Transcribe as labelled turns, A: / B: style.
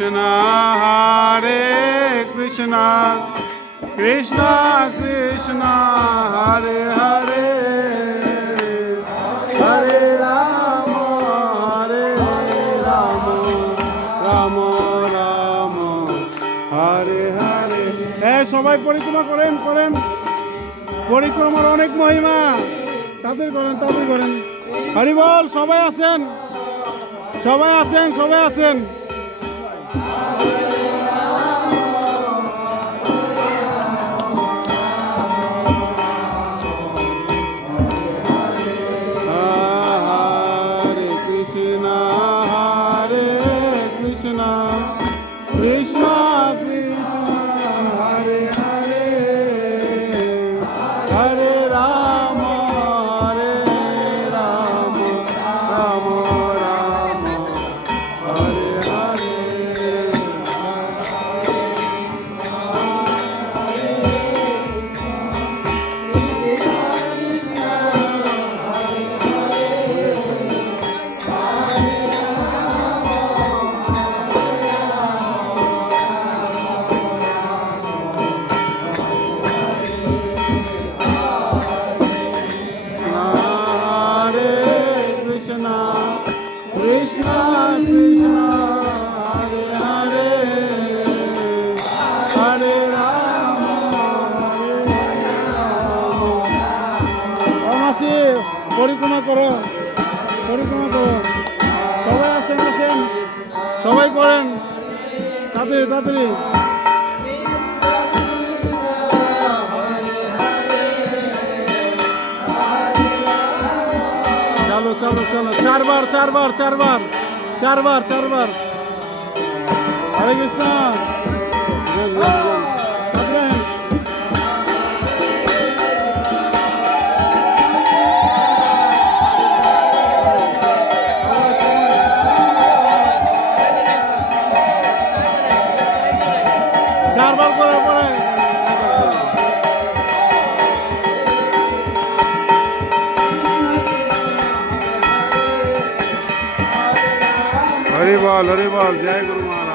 A: হরে রাম রাম রাম, হরে হরে। হ্যাঁ সবাই পরিক্রমা করেন করেন। পরিক্রমার অনেক মহিমা। তাদের করেন তাদের করেন। হরি বল, সবাই আছেন? সবাই আছেন সবাই আছেন? হরে পরিক্রমা করো পরিক্রমা করো। সবাই আসেন আসেন। সবাই করেন তাড়াতাড়ি তাড়াতাড়ি চলো চলো চলো। চারবার চারবার চারবার চারবার চারবার। হরে কৃষ্ণ। চারবার করার পরে হরি বল হরি বল জয় গুরু মহারাজ